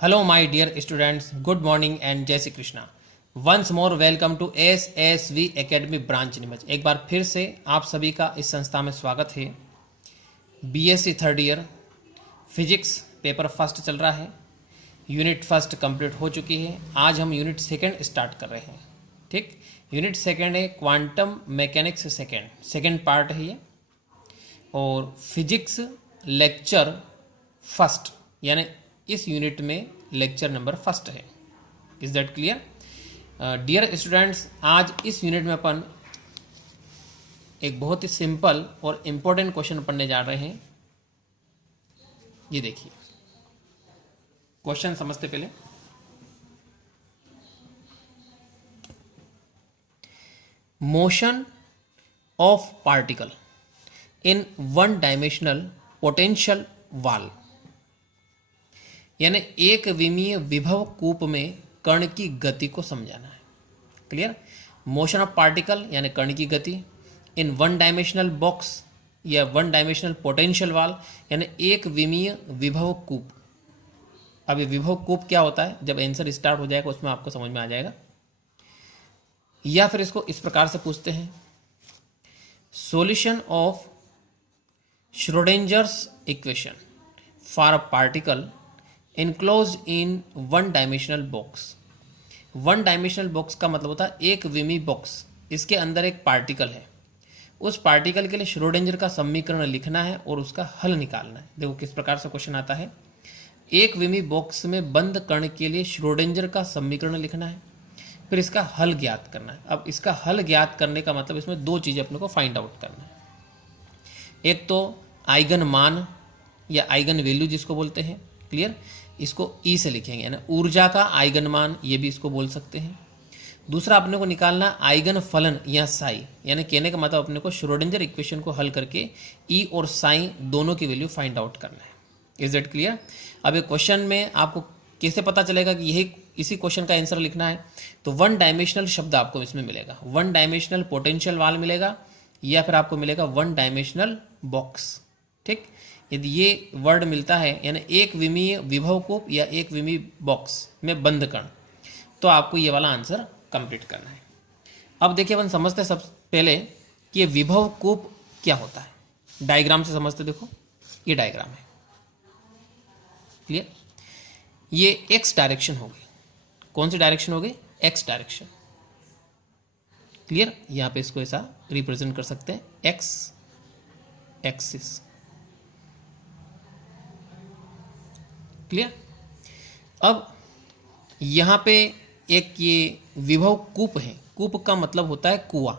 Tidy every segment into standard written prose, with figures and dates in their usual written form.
Hello, my dear students. Good morning and जय Shri Krishna. Once more welcome to SSV Academy branch Neemuch. एक बार फिर से आप सभी का इस संस्था में स्वागत है. BSc third year physics paper first चल रहा है. यूनिट फर्स्ट कंप्लीट हो चुकी है. आज हम यूनिट सेकंड स्टार्ट कर रहे हैं. ठीक, यूनिट सेकंड है क्वांटम मैकेनिक्स सेकंड पार्ट है ये. और फिजिक्स लेक्चर फर्स्ट यानी इस यूनिट में लेक्चर नंबर फर्स्ट है. Is that clear? Dear students, आज इस यूनिट में अपन एक बहुत ही सिंपल और इम्पोर्टेंट क्वेश्चन पढ़ने जा रहे हैं. ये देखिए, क्वेश्चन समझते पहले. Motion of particle in one dimensional potential wall, यानी एक विमीय विभव कूप में कण की गति को समझाना है. क्लियर? मोशन ऑफ पार्टिकल यानी कण की गति इन वन डायमेंशनल बॉक्स या वन डायमेंशनल पोटेंशियल वॉल यानी एक विमीय विभव कूप. अब ये विभव कूप क्या होता है, जब आंसर स्टार्ट हो जाएगा उसमें आपको समझ में आ जाएगा. या फिर इसको इस प्रकार से पूछते हैं, solution of Schrodinger's equation for a particle enclosed in one dimensional box. One dimensional box का मतलब होता है एक विमी बॉक्स. इसके अंदर एक पार्टिकल है. उस पार्टिकल के लिए श्रोडिंजर का समीकरण लिखना है और उसका हल निकालना है. देखो किस प्रकार से क्वेश्चन आता है. एक विमी बॉक्स में बंद कण के लिए श्रोडिंजर का समीकरण लिखना है, फिर इसका हल ज्ञात करना है. अब इसका हल ज्ञात करने का मतलब इसमें दो चीज़ें अपने को फाइंड आउट करना है. एक तो आइगन मान या आइगन वैल्यू जिसको बोलते हैं. क्लियर? इसको ई से लिखेंगे यानी ऊर्जा का आइगन मान, ये भी इसको बोल सकते हैं. दूसरा अपने को निकालना आइगन फलन या साई, यानी कहने का मतलब अपने को श्रोडिंजर इक्वेशन को हल करके ई और साई दोनों की वैल्यू फाइंड आउट करना है. Is that clear? अब एक क्वेश्चन में आपको कैसे पता चलेगा कि यही इसी क्वेश्चन का आंसर लिखना है, तो वन डायमेंशनल शब्द आपको इसमें मिलेगा. वन डायमेंशनल पोटेंशियल वॉल मिलेगा या फिर आपको मिलेगा वन डायमेंशनल बॉक्स. ठीक, यदि ये वर्ड मिलता है यानी एक विमीय विभव कूप या एक विमीय बॉक्स में बंद कण, तो आपको ये वाला आंसर कंप्लीट करना है. अब देखिए अपन समझते हैं सबसे पहले कि ये विभव कूप क्या होता है. डायग्राम से समझते. देखो ये डायग्राम है. क्लियर? ये एक्स डायरेक्शन हो गई. कौन सी डायरेक्शन हो गई? X direction. क्लियर? यहाँ पे इसको ऐसा रिप्रेजेंट कर सकते हैं, एक्स एक्सिस. क्लियर? अब यहाँ पे एक ये विभव कूप है. कूप का मतलब होता है कुआं.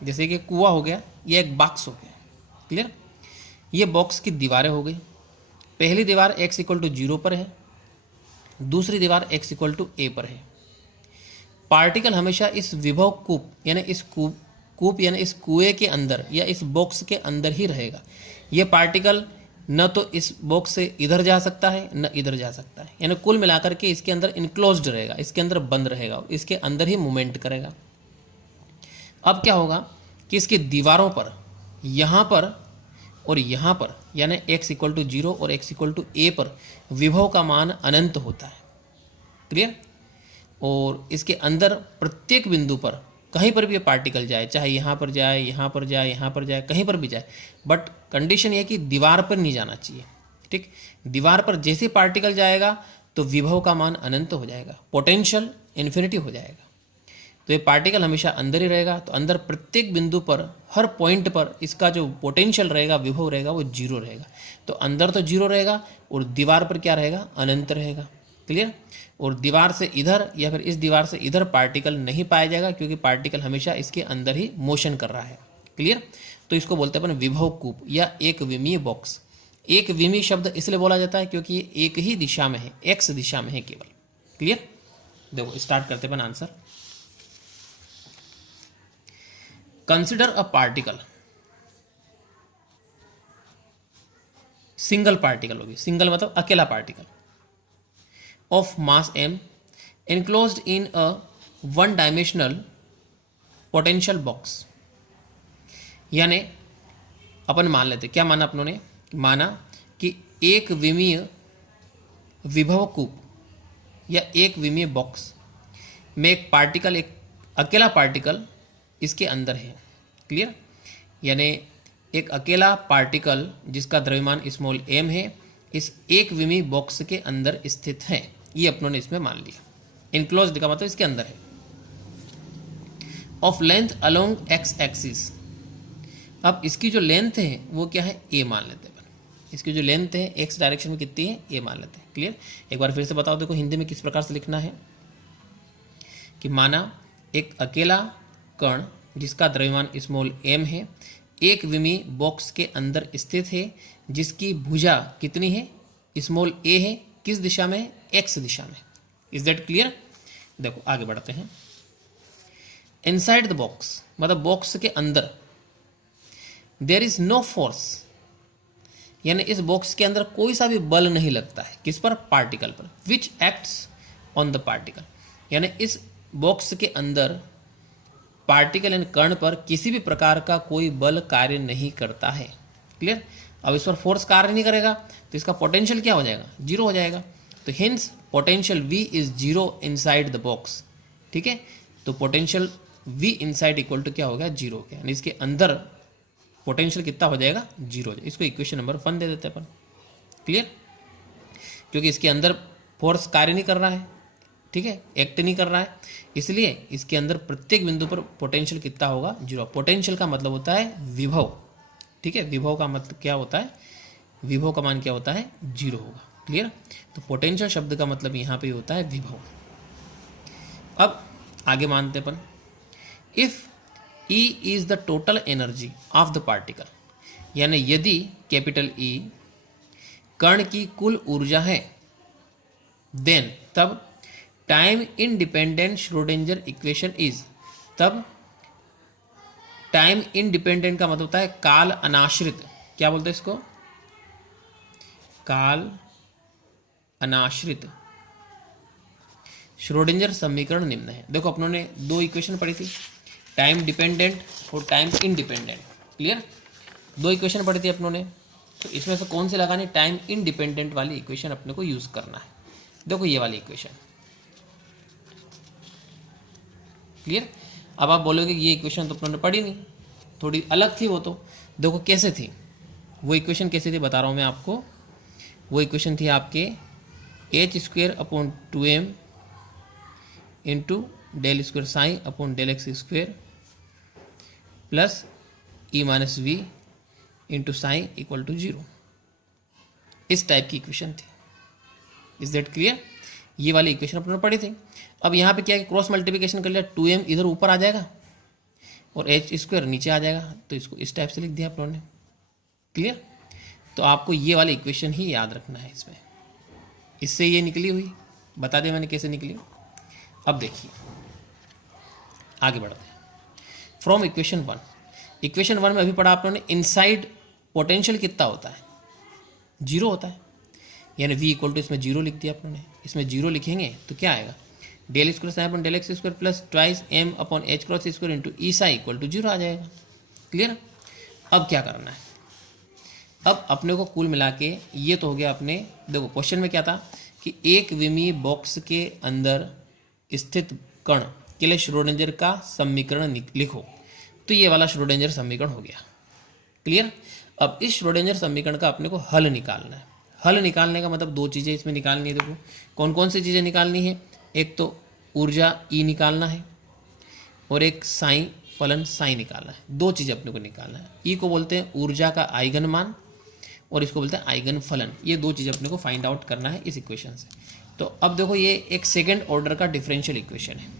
जैसे कि कुआं हो गया, ये एक बॉक्स हो गया. क्लियर? ये बॉक्स की दीवारें हो गई. पहली दीवार x इक्वल टू 0 पर है, दूसरी दीवार x इक्वल टू a पर है. पार्टिकल हमेशा इस विभव कूप यानी इस कूप यानी इस कुएं के अंदर या इस बॉक्स के अंदर ही रहेगा. ये पार्टिकल न तो इस बॉक्स से इधर जा सकता है न इधर जा सकता है, यानी कुल मिलाकर के इसके अंदर इनक्लोज्ड रहेगा, इसके अंदर बंद रहेगा, इसके अंदर ही मूवमेंट करेगा. अब क्या होगा कि इसकी दीवारों पर यहाँ पर और यहाँ पर यानी x इक्वल टू 0 और x इक्वल टू a पर विभव का मान अनंत होता है. क्लियर? और इसके अंदर प्रत्येक बिंदु पर कहीं पर भी ये पार्टिकल जाए, चाहे यहाँ पर जाए, यहाँ पर जाए, यहाँ पर जाए, कहीं पर भी जाए, बट कंडीशन ये कि दीवार पर नहीं जाना चाहिए. ठीक, दीवार पर जैसे पार्टिकल जाएगा तो विभव का मान अनंत हो जाएगा, पोटेंशियल इन्फिनिटी हो जाएगा. तो ये पार्टिकल हमेशा अंदर ही रहेगा. तो अंदर प्रत्येक बिंदु पर हर पॉइंट पर इसका जो पोटेंशियल रहेगा, विभव रहेगा, वो 0 रहेगा. तो अंदर तो 0 रहेगा और दीवार पर क्या रहेगा? अनंत रहेगा. क्लियर? और दीवार से इधर या फिर इस दीवार से इधर पार्टिकल नहीं पाया जाएगा, क्योंकि पार्टिकल हमेशा इसके अंदर ही मोशन कर रहा है. क्लियर? तो इसको बोलते हैं अपन विभव कूप या एक विमीय बॉक्स. एक विमीय शब्द इसलिए बोला जाता है क्योंकि ये एक ही दिशा में है, एक्स दिशा में है केवल. क्लियर? देखो स्टार्ट करते अपन answer. Consider a particle, single particle होगी, सिंगल मतलब अकेला particle, of mass m enclosed in a one dimensional potential box. यानी अपन मान लेते, क्या माना अपनों ने? माना कि एक विमीय विभव कूप या एक विमीय बॉक्स में एक पार्टिकल, एक अकेला पार्टिकल इसके अंदर है। क्लियर? यानी एक अकेला पार्टिकल जिसका द्रव्यमान स्मॉल m है इस एक विमीय बॉक्स के अंदर स्थित है, ये अपनों ने इसमें मान लिया। इनक्लोज्ड का मतलब इसके अंदर है। Of length along x axis, अब इसकी जो लेंथ है वो क्या है, a मान लेते हैं। इसकी जो लेंथ है x डायरेक्शन में कितनी है, a मान लेते हैं। क्लियर? एक बार फिर से बताओ, देखो हिंदी में किस प्रकार से लिखना है कि माना एक अकेला कण जिसका द्रव्यमान स्मॉल m है एक विमीय बॉक्स के अंदर स्थित है जिसकी भुजा कितनी है, स्मॉल a है, किस दिशा में, x दिशा में। Is that clear? देखो आगे बढ़ते हैं। इनसाइड द बॉक्स मतलब बॉक्स के अंदर देयर इज नो फोर्स, यानी इस बॉक्स के अंदर कोई सा भी बल नहीं लगता है, किस पर, पार्टिकल पर, which acts on the particle, यानी इस बॉक्स के अंदर पार्टिकल यानी कण पर किसी भी प्रकार का कोई बल कार्य नहीं करता है। क्लियर? अब इस पर फोर्स कार्य नहीं करेगा तो इसका पोटेंशियल क्या हो जाएगा, जीरो हो जाएगा। तो hence potential V is zero inside the box. ठीक है, तो potential V inside equal to क्या हो गया, जीरो हो गया, यानी इसके अंदर पोटेंशियल कितना हो जाएगा, जीरो हो जाएगा। इसको इक्वेशन नंबर 1 दे देते हैं अपन। क्लियर? क्योंकि इसके अंदर फोर्स कार्य नहीं कर रहा है, ठीक है, एक्ट नहीं कर रहा है, इसलिए इसके अंदर प्रत्येक बिंदु पर पोटेंशियल कितना होगा, जीरो। पोटेंशियल का मतलब होता है विभव। ठीक है, विभव का मतलब क्या होता है, विभव का मान क्या होता है, जीरो होगा। क्लियर? तो पोटेंशियल शब्द का मतलब यहाँ पे होता है विभव। अब आगे मानते अपन, if E is the total energy of the particle, यानी यदि कैपिटल E कण की कुल ऊर्जा है, देन तब time independent Schrodinger equation is, तब टाइम इंडिपेंडेंट का मतलब होता है काल अनाश्रित, क्या बोलते हैं इसको, काल अनाश्रित श्रोडिंगर समीकरण निम्न है। देखो अपनों ने दो इक्वेशन पढ़ी थी, टाइम डिपेंडेंट और टाइम इंडिपेंडेंट। क्लियर? दो इक्वेशन पढ़ी थी अपनों ने, तो इसमें से कौन सी लगानी, टाइम इंडिपेंडेंट वाली इक्वेशन अपने को यूज करना है। देखो ये वाली इक्वेशन। क्लियर? अब आप बोलोगे ये इक्वेशन तो अपनों ने पढ़ी नहीं, थोड़ी अलग थी वो, तो देखो कैसे थी वो इक्वेशन, कैसे थी बता रहा हूँ मैं आपको। वो इक्वेशन थी आपके h² / 2m into del square sine upon del x square plus E-v into sine equal to zero. इस टाइप की इक्वेशन थी। Is that clear? ये वाली इक्वेशन अपने पढ़ी थी। अब यहाँ पे क्या है, क्रॉस मल्टीप्लिकेशन कर लिया, 2m इधर ऊपर आ जाएगा और h² नीचे आ जाएगा, तो इसको इस टाइप से लिख दिया अपनों ने। क्लियर? तो आपको ये वाली इक्वेशन ही याद रखना है इसमें। इससे ये निकली हुई, बता दें मैंने कैसे निकली। अब देखिए आगे बढ़ते हैं। फ्रॉम इक्वेशन 1, इक्वेशन 1 में अभी पढ़ा आप लोगों ने, इनसाइड पोटेंशियल कितना होता है, जीरो होता है, यानी V इक्वल टू इसमें जीरो लिख दिया आप लोगों ने। इसमें जीरो लिखेंगे तो क्या आएगा, del square sign upon del x square plus twice m upon h cross square into E psi equal to zero आ जाएगा। क्लियर? अब क्या करना है, अब अपने को कुल मिला के ये तो हो गया अपने, देखो क्वेश्चन में क्या था कि एक विमीय बॉक्स के अंदर स्थित कण के लिए श्रोडिंगर का समीकरण लिखो, तो ये वाला श्रोडिंगर समीकरण हो गया। क्लियर? अब इस श्रोडिंगर समीकरण का अपने को हल निकालना है। हल निकालने का मतलब दो चीज़ें इसमें निकालनी है। देखो कौन कौन सी चीज़ें निकालनी है, एक तो ऊर्जा E निकालना है और एक साइन फलन साइन निकालना है। दो चीज़ें अपने को निकालना है। E को बोलते हैं ऊर्जा का आइगन मान और इसको बोलते हैं आइगन फलन। ये दो चीज़ें अपने को फाइंड आउट करना है इस इक्वेशन से। तो अब देखो ये एक सेकेंड ऑर्डर का डिफरेंशियल इक्वेशन है।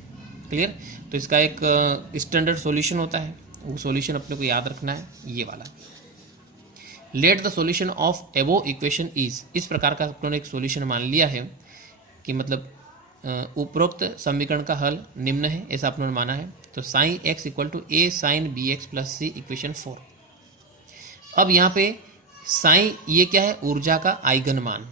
क्लियर? तो इसका एक स्टैंडर्ड सॉल्यूशन होता है, वो सॉल्यूशन अपने को याद रखना है, ये वाला। लेट द सॉल्यूशन ऑफ एबो इक्वेशन इज, इस प्रकार का अपने एक सॉल्यूशन मान लिया है कि मतलब उपरोक्त समीकरण का हल निम्न है, ऐसा अपने माना है। तो sine x equal to a sine bx plus c equation 4। अब यहाँ पे साइन ये क्या है, ऊर्जा का आइगन मान।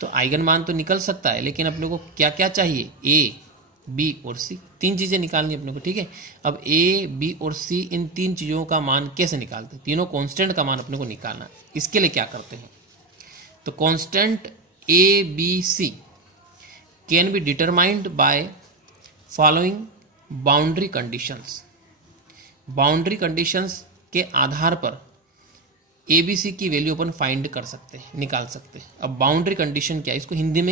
तो आइगन मान तो निकल सकता है, लेकिन अपने को क्या क्या चाहिए, a b और c, तीन चीज़ें निकालनी अपने को। ठीक है? अब a b और c, इन तीन चीज़ों का मान कैसे निकालते हैं, तीनों कांस्टेंट का मान अपने को निकालना है। इसके लिए क्या करते हैं, तो constant a b c can be determined by following boundary conditions. Boundary conditions के आधार पर ABC की वैल्यू अपन फाइंड कर सकते हैं, निकाल सकते हैं। अब बाउंड्री कंडीशन क्या है, इसको हिंदी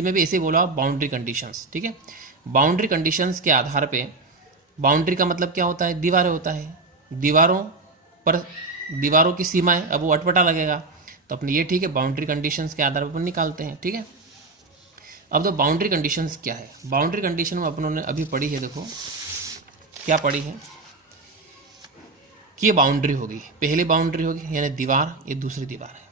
में भी ऐसे बोला बाउंड्री कंडीशंस, ठीक है। बाउंड्री कंडीशंस के आधार पे, बाउंड्री का मतलब क्या होता है, दीवारें होता है, दीवारों की सीमाएं, अब वो अटपटा लगेगा तो अपने ये ठीक है, बाउंड्री कंडीशंस के आधार पर अपन निकालते हैं, ठीक है। अब तो बाउंड्री कंडीशंस क्या है, बाउंड्री कंडीशन में अपनों ने अभी पढ़ी है, देखो क्या पढ़ी है कि ये बाउंड्री होगी, पहली बाउंड्री होगी यानी दीवार, ये दूसरी दीवार है।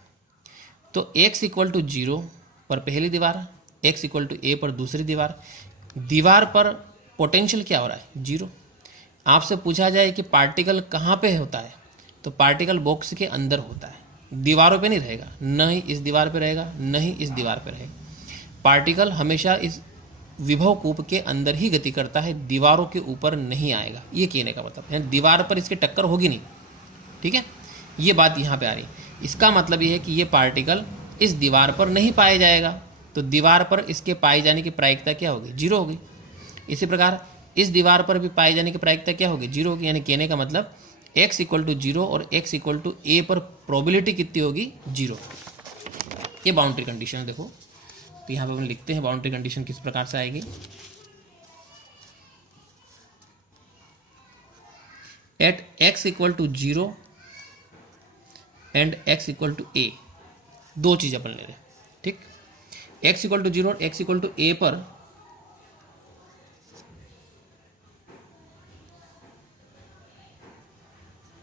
तो x इक्वल टू 0 पर पहली दीवार, x इक्वल टू a पर दूसरी दीवार। दीवार पर पोटेंशियल क्या हो रहा है, 0। आपसे पूछा जाए कि पार्टिकल कहाँ पे होता है, तो पार्टिकल बॉक्स के अंदर होता है, दीवारों पे नहीं रहेगा, न ही इस दीवार पे रहेगा, न ही इस दीवार पे रहेगा। पार्टिकल हमेशा इस विभव कूप के अंदर ही गति करता है, दीवारों के ऊपर नहीं आएगा, ये कहने का मतलब है, दीवार पर इसकी टक्कर होगी नहीं, ठीक है। ये बात यहाँ पे आ रही, इसका मतलब ये है कि ये पार्टिकल इस दीवार पर नहीं पाया जाएगा, तो दीवार पर इसके पाए जाने की प्रायिकता क्या होगी, 0 होगी। इसी प्रकार इस दीवार पर भी पाए जाने की प्रायिकता क्या होगी, 0 होगी। यानी कहने का मतलब x इक्वल टू 0 और x इक्वल टू a पर प्रोबेबिलिटी कितनी होगी, 0। ये बाउंड्री कंडीशन देखो, तो यहाँ पर हम लिखते हैं बाउंड्री कंडीशन किस प्रकार से आएगी। At x equal to 0 and x equal to a, दो चीज अपन ले रहे हैं, ठीक। x इक्वल टू 0 और x इक्वल टू a पर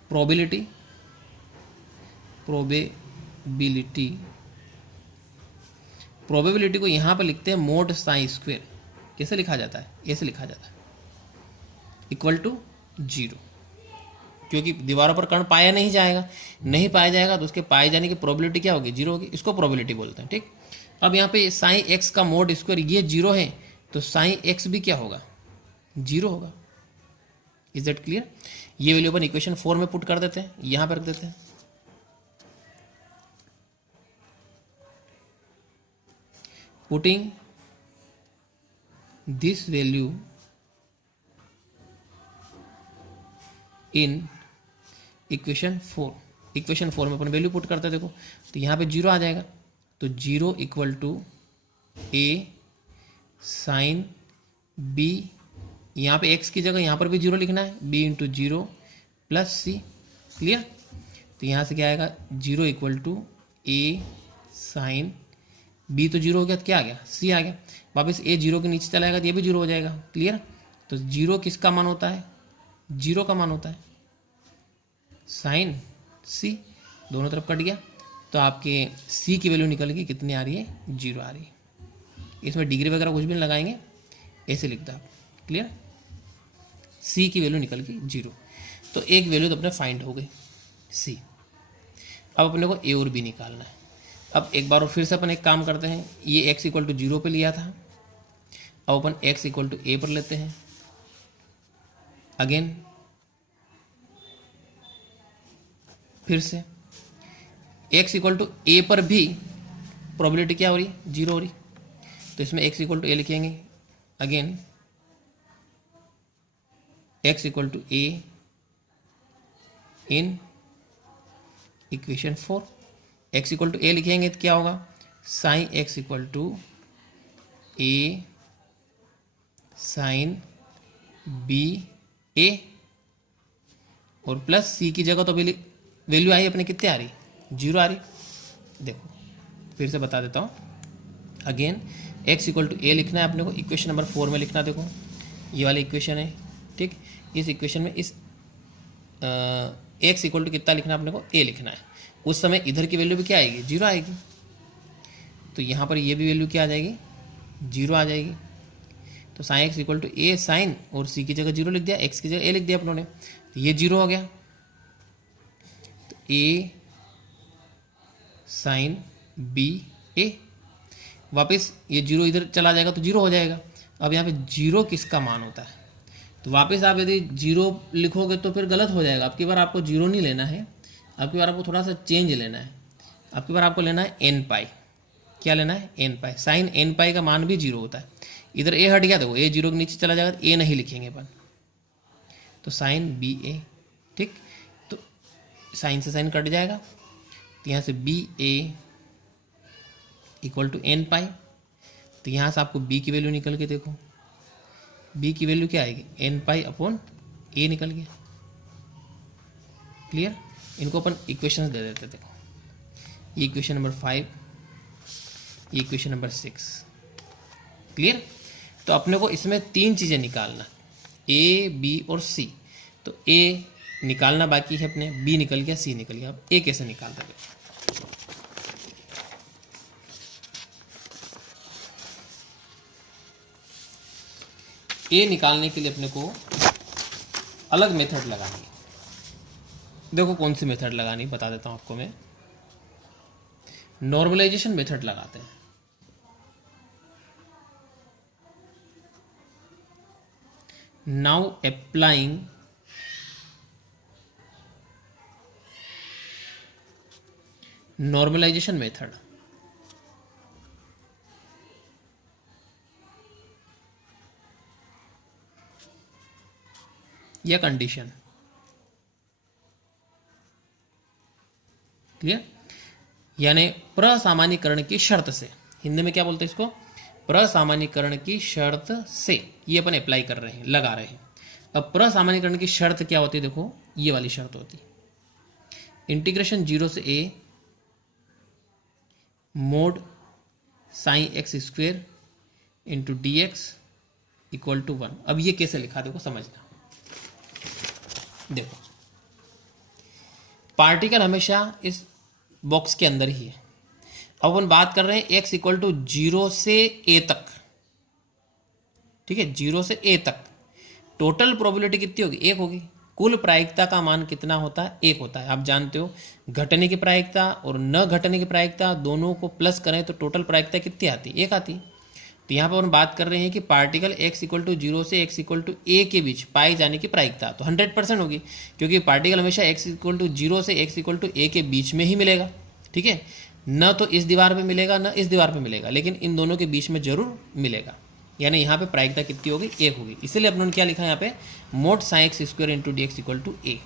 प्रोबेबिलिटी को यहां पर लिखते हैं मोड साइन स्क्वायर। कैसे लिखा जाता है, ऐसे लिखा जाता है, इक्वल टू 0, क्योंकि दीवारों पर कण पाया नहीं जाएगा, तो उसके पाए जाने की प्रोबेबिलिटी क्या होगी, 0 होगी, इसको प्रोबेबिलिटी बोलते हैं, ठीक। अब यहाँ पे साइन एक्स का मोड स्क्वायर ये 0 है, तो साइन एक्स भी क्या होगा, 0 होगा। Is that clear. ये वैल्यू अपन इक्वेशन 4 में पुट कर देते हैं, यहां पर रख देते हैं। Putting this value in equation 4 में अपन वैल्यू पुट करते हैं, देखो तो यहाँ पे 0 आ जाएगा, तो 0 equal to a sine b, यहाँ पे x की जगह यहाँ पर भी 0 लिखना है, b into 0 plus c, clear. तो यहाँ से क्या आएगा, 0 equal to a sine b, तो 0 हो गया तो क्या आ गया, c आ गया। वापस a 0 के नीचे चला जाएगा तो ये भी 0 हो जाएगा, क्लियर। तो 0 किसका मान होता है, 0 का मान होता है साइन c, दोनों तरफ कट गया, तो आपके c की वैल्यू निकल गई, कितनी आ रही है, 0 आ रही है। इसमें डिग्री वगैरह कुछ भी नहीं लगाएंगे, ऐसे लिखता है, क्लियर। c की वैल्यू निकल गई 0, तो एक वैल्यू तो अपने फाइंड हो गई c। अब अपने को a और b निकालना है। अब एक बार और फिर से अपन एक काम करते हैं, ये x इक्वल टू 0 पे लिया था, अब अपन x इक्वल टू a पर लेते हैं। अगेन फिर से x इक्वल टू a पर भी प्रोबेबिलिटी क्या हो रही, 0 हो रही, तो इसमें x इक्वल टू a लिखेंगे। Again x equal to a in equation 4, x equal to a लिखेंगे तो क्या होगा, sine x equal to a sine b a, और प्लस c की जगह तो वैल्यू आई अपने कितने आ रही, 0 आ रही। देखो फिर से बता देता हूँ, again x equal to a लिखना है अपने को, इक्वेशन नंबर 4 में लिखना। देखो ये वाली इक्वेशन है, ठीक। इस इक्वेशन में इस x इक्वल टू कितना लिखना है अपने को, a लिखना है। उस समय इधर की वैल्यू भी क्या आएगी, 0 आएगी, तो यहाँ पर ये भी वैल्यू क्या आ जाएगी, 0 आ जाएगी। तो sine x equal to a sine, और c की जगह 0 लिख दिया, x की जगह a लिख दिया अपनों ने, तो ये 0 हो गया। तो a साइन b a, वापस ये 0 इधर चला जाएगा तो 0 हो जाएगा। अब यहाँ पे 0 किसका मान होता है, तो वापस आप यदि 0 लिखोगे तो फिर गलत हो जाएगा। अब की बार आपको 0 नहीं लेना है, अब की बार आपको थोड़ा सा चेंज लेना है। अब की बार आपको लेना है n पाई। क्या लेना है, एन पाई। साइन एन पाई का मान भी 0 होता है। इधर ए हट गया तो ए 0 के नीचे चला जाएगा, तो ए नहीं लिखेंगे अपन, तो साइन बी ए। ठीक, तो साइन से साइन कट जाएगा, तो यहाँ से B A equal to N pi. तो यहाँ से आपको बी की वैल्यू निकल के देखो, बी की वैल्यू क्या आएगी, एन पाई अपॉन ए निकल गया। क्लियर, इनको अपन इक्वेशंस दे देते। देखो ये इक्वेशन नंबर 5, ये इक्वेशन नंबर 6। क्लियर, तो अपने को इसमें 3 चीज़ें निकालना, ए बी और सी। तो ए निकालना बाकी है अपने, बी निकल गया, सी निकल गया। अब ए कैसे निकालते हैं, ए निकालने के लिए अपने को अलग मेथड लगानी है। देखो कौन सी मेथड लगानी बता देता हूं आपको मैं। नॉर्मलाइजेशन मेथड लगाते हैं। नाउ अप्लाइंग नॉर्मलाइजेशन मेथड, या कंडीशन। क्लियर, यानी प्रसामान्यीकरण की शर्त से, हिंदी में क्या बोलते हैं इसको, प्रसामान्यीकरण की शर्त से ये अपन अप्लाई कर रहे हैं, लगा रहे हैं। अब प्रसामान्यीकरण की शर्त क्या होती है, देखो ये वाली शर्त होती है, इंटीग्रेशन 0 से a mod sign x square into D x equal to 1। अब ये कैसे लिखा देखो समझना। देखो पार्टिकल हमेशा इस बॉक्स के अंदर ही है। अब अपन बात कर रहे हैं एक्स इक्वल टू 0 से ए तक। ठीक है, 0 से ए तक टोटल प्रोबेबिलिटी कितनी होगी, 1 होगी। कुल प्रायिकता का मान कितना होता है, 1 होता है। आप जानते हो घटने की प्रायिकता और न घटने की प्रायिकता दोनों को प्लस करें तो टोटल प्रायिकता कितनी आती है, 1 आती है। तो यहाँ पर हम बात कर रहे हैं कि पार्टिकल x इक्वल टू 0 से x इक्वल टू ए के बीच पाए जाने की प्रायिकता तो 100% होगी, क्योंकि पार्टिकल हमेशा x इक्वल टू 0 से x इक्वल टू ए के बीच में ही मिलेगा। ठीक है, न तो इस दीवार पे मिलेगा न इस दीवार पे मिलेगा, लेकिन इन दोनों के बीच में जरूर मिलेगा। यानी यहाँ पे प्रायिकता कितनी होगी, 1 होगी। इसीलिए अपने क्या लिखा है यहाँ पे, mod sign X square into D x equal to A.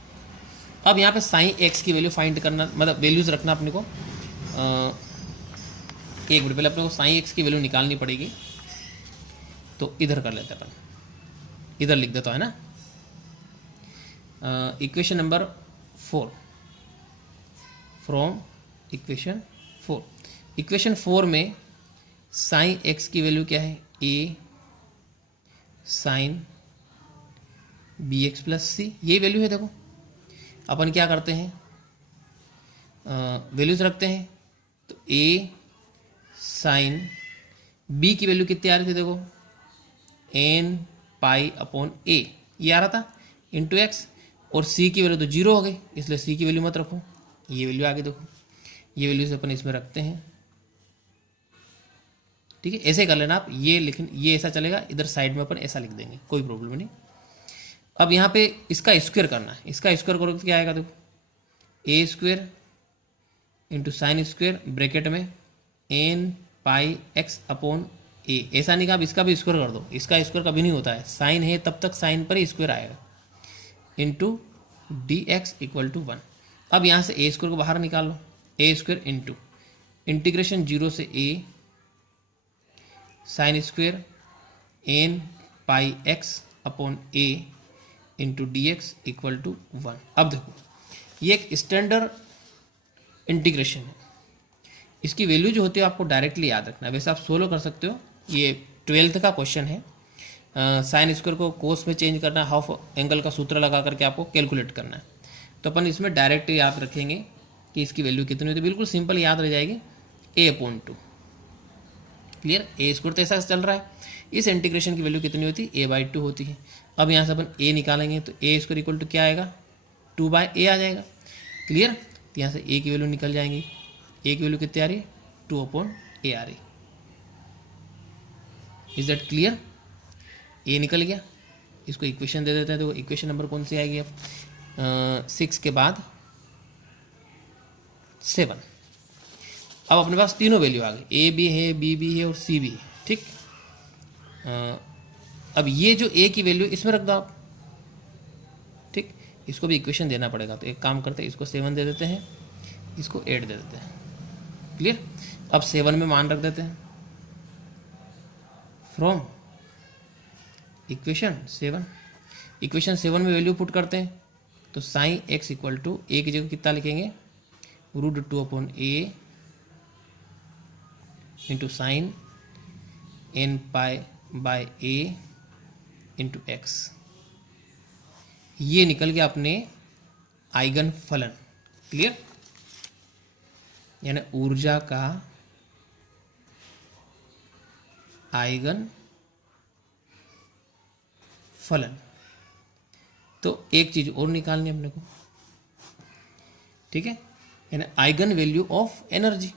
अब यहाँ पे साइन एक्स की वैल्यू फाइंड करना, मतलब वैल्यूज रखना अपने को। एक मिनट पहले अपने को साइन एक्स की वैल्यू निकालनी पड़ेगी, तो इधर कर लेते हैं अपन, इधर लिख देता है ना। Equation number 4 from equation 4। Equation 4 में साइन एक्स की वैल्यू क्या है, ए साइन बी एक्स प्लस सी, ये वैल्यू है। देखो अपन क्या करते हैं, वैल्यूज रखते हैं। तो ए साइन बी की वैल्यू कितनी आ रही थी, देखो एन पाई अपॉन ए ये आ रहा था इंटू एक्स, और सी की वैल्यू तो 0 हो गई, इसलिए सी की वैल्यू मत रखो, ये वैल्यू आगे देखो, ये वैल्यू से अपन इसमें रखते हैं। ठीक है, ऐसे कर लेना आप, ये लेकिन ये ऐसा चलेगा, इधर साइड में अपन ऐसा लिख देंगे, कोई प्रॉब्लम नहीं। अब यहाँ पे इसका स्क्वायर करना है, इसका स्क्वायर करोगे तो क्या आएगा, देखो A square into sine square bracket में N pi X upon A. ऐसा नहीं कि आप इसका भी स्क्वायर कर दो, इसका स्क्वायर कभी नहीं होता है, साइन है तब तक साइन पर ही स्क्वायर आएगा, into D x equal to 1। अब यहाँ से ए स्क्वायर को बाहर निकाल लो, ए स्क्वायर इंटू इंटीग्रेशन 0 से A sine square N pi X upon A into D x equal to 1। अब देखो ये एक स्टैंडर्ड इंटीग्रेशन है, इसकी वैल्यू जो होती है आपको डायरेक्टली याद रखना है। वैसे आप सोलो कर सकते हो, ये 12th का क्वेश्चन है। साइन स्क्वायर को कोस में चेंज करना, हाफ एंगल का सूत्र लगा करके आपको कैलकुलेट करना है। तो अपन इसमें डायरेक्ट याद रखेंगे कि इसकी वैल्यू कितनी होती है, बिल्कुल सिंपल याद रह जाएगी, ए अपॉन 2। क्लियर, ए स्क्वायर तो ऐसा चल रहा है, इस इंटीग्रेशन की वैल्यू कितनी होती है, ए बाई 2 होती है। अब यहाँ से अपन ए निकालेंगे तो ए स्क्वायर इक्वल टू क्या आएगा, 2 बाई ए आ जाएगा। क्लियर, तो यहाँ से ए की वैल्यू निकल जाएंगी, ए की वैल्यू कितनी आ रही है, 2 अपॉन ए आ रही। इज दैट क्लियर, ए निकल गया। इसको इक्वेशन दे देते हैं, तो इक्वेशन नंबर कौन सी आएगी अब, 6 के बाद 7। अब अपने पास तीनों वैल्यू आ गई, ए भी है, बी भी है और सी भी है, ठीक। अब ये जो ए की वैल्यू इसमें रख दो आप, ठीक। इसको भी इक्वेशन देना पड़ेगा, तो एक काम करते हैं, इसको 7 दे देते हैं, इसको 8 दे देते हैं, क्लियर। अब 7 में मान रख देते हैं फ्रॉम इक्वेशन 7, इक्वेशन 7 में वैल्यू पुट करते हैं, तो साइन एक्स इक्वल टू ए की जगह कितना लिखेंगे, √2/a into sine n pi by a into x. ये निकल गया अपने आइगन फलन, क्लियर। यानी ऊर्जा का आइगन फलन। तो एक चीज और निकालनी है अपने को, ठीक है, यानी आइगन वैल्यू ऑफ एनर्जी।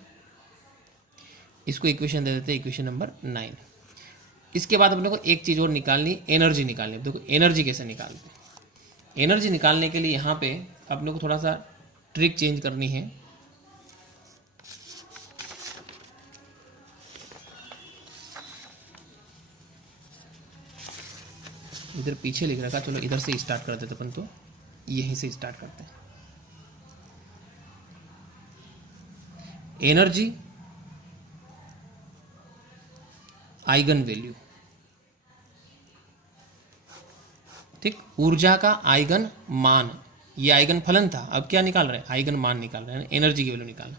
इसको इक्वेशन दे देते हैं, इक्वेशन नंबर 9। इसके बाद अपने को एक चीज और निकालनी, एनर्जी निकालनी। देखो एनर्जी कैसे निकालते हैं। एनर्जी निकालने के लिए यहाँ पे अपने को थोड़ा सा ट्रिक चेंज करनी है। इधर पीछे लिख रखा, चलो इधर से स्टार्ट कर देते अपन, तो यहीं से स्टार्ट करते हैं। एनर्जी आइगन वैल्यू, ठीक। ऊर्जा का आइगन मान, ये आइगन फलन था, अब क्या निकाल रहे हैं, आइगन मान निकाल रहे हैं, एनर्जी की वैल्यू निकालना।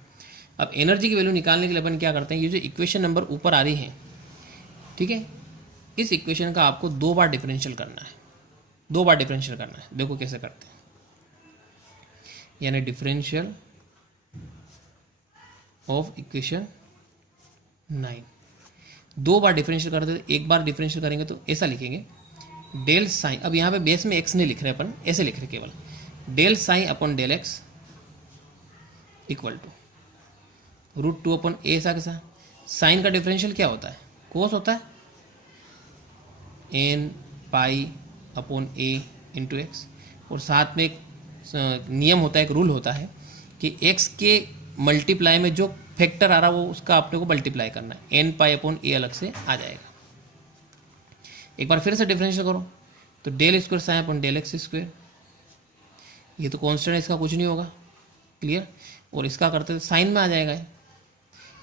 अब एनर्जी की वैल्यू निकालने के लिए अपन क्या करते हैं, ये जो इक्वेशन नंबर ऊपर आ रही है, ठीक है, इस इक्वेशन का आपको 2 बार डिफरेंशियल करना है, 2 बार डिफरेंशियल करना है। देखो कैसे करते हैं, यानी differential of equation 9, 2 bar differential कर देते। एक बार डिफरेंशियल करेंगे तो ऐसा लिखेंगे, डेल साइन, अब यहाँ पे बेस में एक्स नहीं लिख रहे अपन, ऐसे लिख रहे केवल, del sine upon del x equal to √2/a। ऐसा कैसा, साइन का डिफरेंशियल क्या होता है, कोस होता है, n pi upon a into x. और साथ में एक नियम होता है, एक रूल होता है कि x के मल्टीप्लाई में जो फैक्टर आ रहा है वो उसका अपने को मल्टीप्लाई करना है, n पाई अपॉन a अलग से आ जाएगा। एक बार फिर से डिफरेंशियल करो, तो del square sign upon del x square, ये तो कांस्टेंट है, इसका कुछ नहीं होगा, क्लियर। और इसका करते तो साइन में आ जाएगा ये,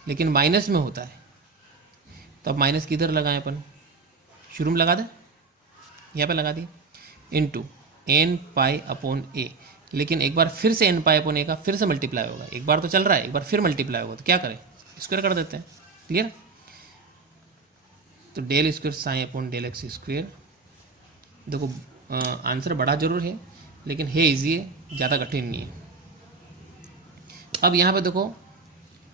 लेकिन माइनस में होता है, तो अब माइनस किधर लगाएं अपन, शुरू में लगा दें, यहाँ पे लगा दी, into n pi upon a। लेकिन एक बार फिर से n पाई अपॉन a का फिर से मल्टीप्लाई होगा, एक बार तो चल रहा है, एक बार फिर मल्टीप्लाई होगा, तो क्या करें, स्क्वायर कर देते हैं, क्लियर। तो del square sign upon del x square. देखो आंसर बड़ा जरूर है, लेकिन है इजी है, ज़्यादा कठिन नहीं है। अब यहाँ पे देखो,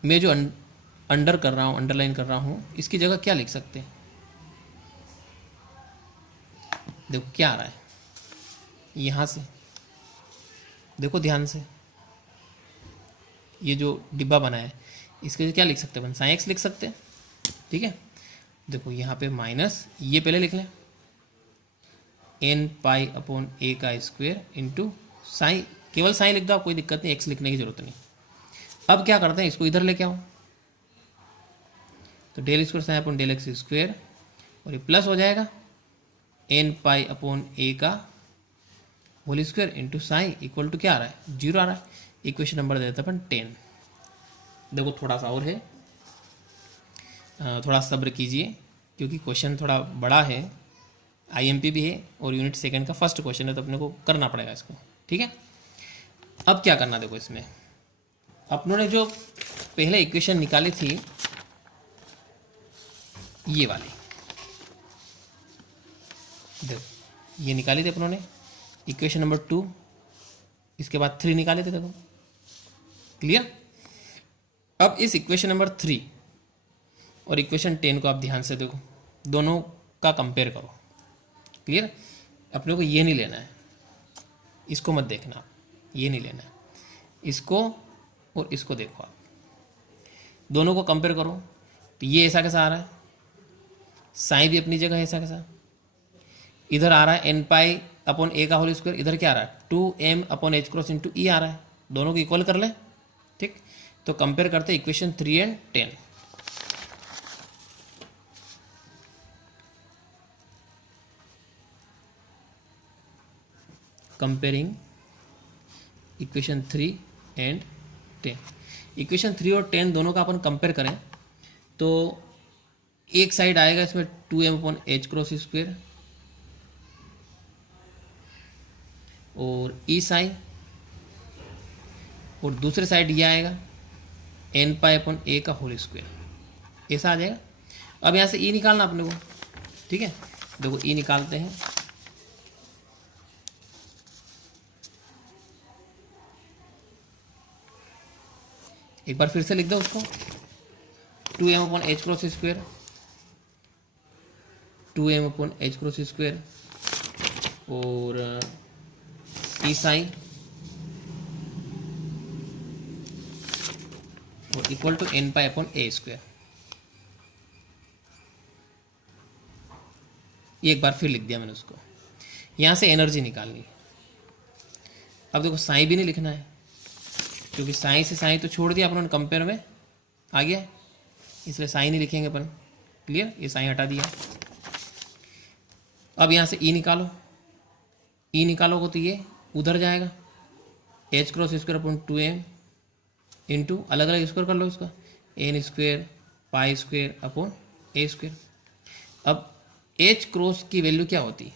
मैं जो अंडर कर रहा हूँ, अंडरलाइन कर रहा हूँ, इसकी जगह क्या लिख सकते हैं, देखो क्या आ रहा है, यहाँ से देखो ध्यान से, ये जो डिब्बा बना है, इसके लिए क्या लिख सकते हैं अपन, साइन एक्स लिख सकते हैं, ठीक है। देखो यहाँ पे माइनस, ये पहले लिख लें, n पाई अपॉन a का स्क्वायर इंटू साइन, केवल साइन लिख दो आप, कोई दिक्कत नहीं, एक्स लिखने की जरूरत नहीं। अब क्या करते हैं, इसको इधर लेके आओ, तो del square sign upon del x square, और ये प्लस हो जाएगा n पाई अपॉन a का whole square into sine equal to क्या आ रहा है, 0 आ रहा है। इक्वेशन नंबर दे देते अपन 10। देखो थोड़ा सा और है, थोड़ा सब्र कीजिए, क्योंकि क्वेश्चन थोड़ा बड़ा है, आईएमपी भी है और यूनिट सेकंड का फर्स्ट क्वेश्चन है, तो अपने को करना पड़ेगा इसको, ठीक है। अब क्या करना, देखो इसमें अपनों ने जो पहले इक्वेशन निकाली थी, ये वाली, देखो ये निकाली थी अपनों ने, इक्वेशन नंबर 2, इसके बाद 3 निकाले थे, देखो क्लियर। अब इस इक्वेशन नंबर 3 और इक्वेशन 10 को आप ध्यान से देखो, दोनों का कंपेयर करो, क्लियर। अपने को ये नहीं लेना है, इसको मत देखना, ये नहीं लेना है, इसको और इसको देखो आप, दोनों को कंपेयर करो। तो ये ऐसा कैसा आ रहा है, साइन भी अपनी जगह है ऐसा कैसा, इधर आ रहा है n पाई अपॉन a का होल स्क्वायर, इधर क्या आ रहा है 2m upon h cross into E आ रहा है, दोनों को इक्वल कर ले, ठीक। तो कंपेयर करते हैं equation 3 and 10। Comparing equation 3 and 10। Equation 3 और 10 दोनों का अपन कंपेयर करें तो एक साइड आएगा इसमें 2m/h² और ई साइन, और दूसरे साइड ये आएगा n π/a का होल स्क्वायर, ऐसा आ जाएगा। अब यहाँ से ई निकालना अपने को, ठीक है। देखो ई निकालते हैं, एक बार फिर से लिख दो उसको, 2m/h² 2m/h² और ई साइन और इक्वल टू n π/a²। ये एक बार फिर लिख दिया मैंने उसको। यहाँ से एनर्जी निकालनी है। अब देखो साइन भी नहीं लिखना है, क्योंकि साइन से साइन तो छोड़ दिया अपन कंपेयर में आ गया, इसलिए साइन ही लिखेंगे अपन। क्लियर, ये साइन हटा दिया। अब यहाँ से ई निकालो, ई निकालोगे तो ये उधर जाएगा, h×2m इंटू अलग अलग स्क्वायर कर लो इसका, n² π² a²। अब h× की वैल्यू क्या होती है,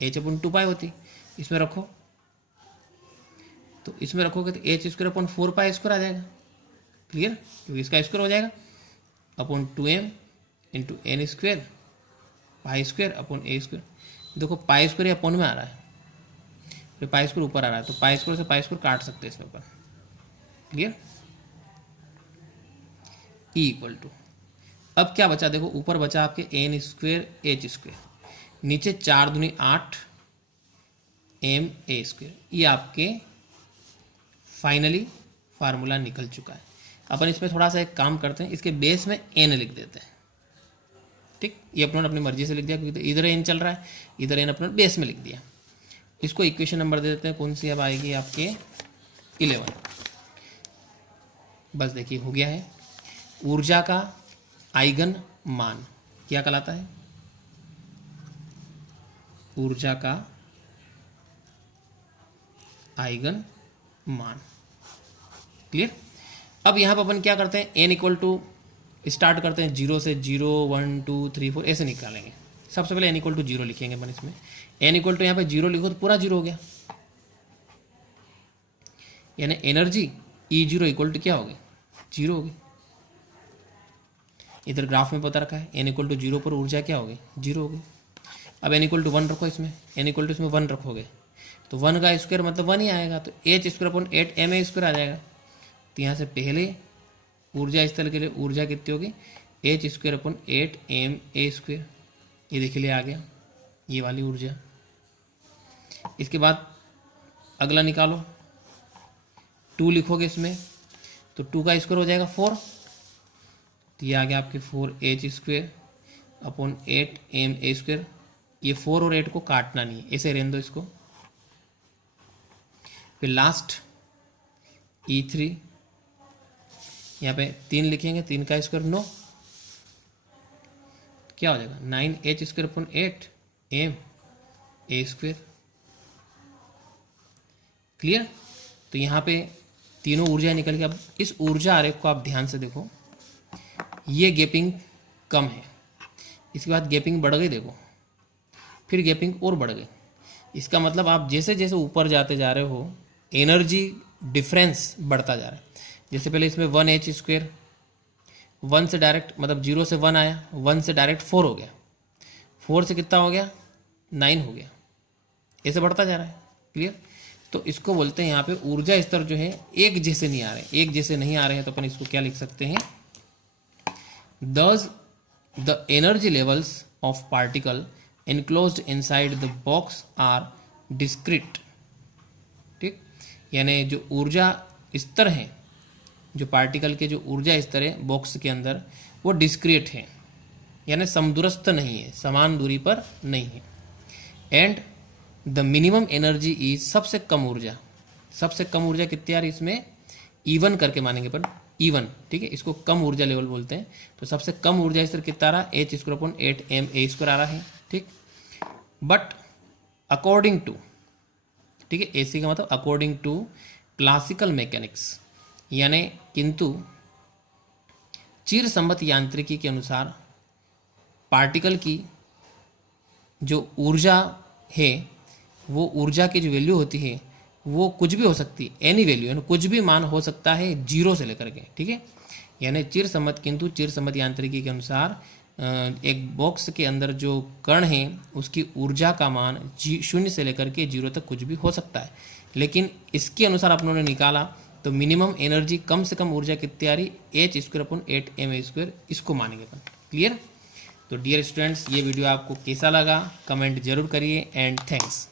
h/2π होती, इसमें रखो, तो इसमें रखोगे तो h²/4π² आ जाएगा। क्लियर, क्योंकि इसका स्क्वायर हो जाएगा upon 2m into n² π²/a²। देखो π² अपॉन में आ रहा है, फिर π² ऊपर आ रहा है, तो π² से π² काट सकते हैं इसमें ऊपर। क्लियर, ई इक्वल टू, अब क्या बचा, देखो ऊपर बचा आपके n² h², नीचे 4 दूनी 8 ma²। ये आपके फाइनली फार्मूला निकल चुका है। अपन इसमें थोड़ा सा एक काम करते हैं, इसके बेस में n लिख देते हैं। ठीक, ये अपने अपनी मर्जी से लिख दिया, क्योंकि इधर n चल रहा है, इधर n अपने बेस में लिख दिया। इसको इक्वेशन नंबर दे देते हैं, कौन सी अब आएगी आपके 11। बस देखिए हो गया है। ऊर्जा का आइगन मान क्या कहलाता है, ऊर्जा का आइगन मान। क्लियर, अब यहां पर अपन क्या करते हैं, n इक्वल टू स्टार्ट करते हैं 0 से, 0 1 2 3 4 ऐसे निकालेंगे। सबसे पहले n इक्वल टू 0 लिखेंगे अपन इसमें, n इक्वल टू यहाँ पे 0 लिखो तो पूरा 0 हो गया, यानी एनर्जी E0 इक्वल टू क्या होगी, 0 होगी। इधर ग्राफ में पता रखा है n इक्वल टू 0 पर ऊर्जा क्या होगी, 0 होगी। अब n इक्वल टू 1 रखो इसमें, n इक्वल टू इसमें 1 रखोगे तो 1 का स्क्वायर मतलब 1 ही आएगा, तो h²/8 ma² आ जाएगा। तो यहाँ से पहले ऊर्जा स्थल के लिए ऊर्जा कितनी होगी, h²/8 ma²। ये देखिए ले आ गया ये वाली ऊर्जा। इसके बाद अगला निकालो, 2 लिखोगे इसमें तो 2 का स्क्वायर हो जाएगा 4, तो ये आ गया आपके 4h²/8 ma²। ये 4 और 8 को काटना नहीं है, ऐसे रहने दो इसको। फिर लास्ट E3, यहाँ पे 3 लिखेंगे, 3 का स्क्वायर 9, क्या हो जाएगा 9h²/8 ma²। क्लियर, तो यहाँ पे तीनों ऊर्जा निकल गई। अब इस ऊर्जा आरेख को आप ध्यान से देखो, ये गैपिंग कम है, इसके बाद गैपिंग बढ़ गई, देखो फिर गैपिंग और बढ़ गई। इसका मतलब आप जैसे जैसे ऊपर जाते जा रहे हो एनर्जी डिफरेंस बढ़ता जा रहा है। जैसे पहले इसमें 1h², 1 से डायरेक्ट मतलब 0 से 1 आया, 1 से डायरेक्ट 4 हो गया, 4 से कितना हो गया 9 हो गया, ऐसे बढ़ता जा रहा है। क्लियर, तो इसको बोलते हैं यहाँ पे ऊर्जा स्तर जो है एक जैसे नहीं आ रहे, एक जैसे नहीं आ रहे हैं तो अपन इसको क्या लिख सकते हैं, thus the energy levels of particle enclosed inside the box are discrete। ठीक, यानी जो ऊर्जा स्तर हैं, जो पार्टिकल के जो ऊर्जा स्तर है बॉक्स के अंदर, वो डिस्क्रीट है, यानी समदूरस्थ नहीं है, समान दूरी पर नहीं है। And the minimum energy is, सबसे कम ऊर्जा, सबसे कम ऊर्जा कितनी आ रही इसमें इवन करके मानेंगे अपन, इवन, ठीक है, इसको कम ऊर्जा लेवल बोलते हैं। तो सबसे कम ऊर्जा स्तर कितना आ रहा है, h²/8ma² आ रहा है, ठीक। बट अकॉर्डिंग टू, ठीक है, AC का मतलब अकॉर्डिंग टू क्लासिकल मैकेनिक्स, यानी किंतु चिरसम्मत यांत्रिकी के अनुसार पार्टिकल की जो ऊर्जा है, वो ऊर्जा की जो वैल्यू होती है वो कुछ भी हो सकती है, एनी वैल्यू, यानी कुछ भी मान हो सकता है 0 से लेकर के, ठीक है। यानी चिरसम्मत, किंतु चिरसम्मत यांत्रिकी के अनुसार एक बॉक्स के अंदर जो कण है उसकी ऊर्जा का मान 0 से लेकर के 0 तक कुछ भी हो सकता है। लेकिन इसके अनुसार अपनों ने निकाला तो मिनिमम एनर्जी, कम से कम ऊर्जा कितनी आ रही, h²/8ma², इसको मानेंगे अपन। क्लियर। तो डियर स्टूडेंट्स, ये वीडियो आपको कैसा लगा कमेंट जरूर करिए एंड थैंक्स।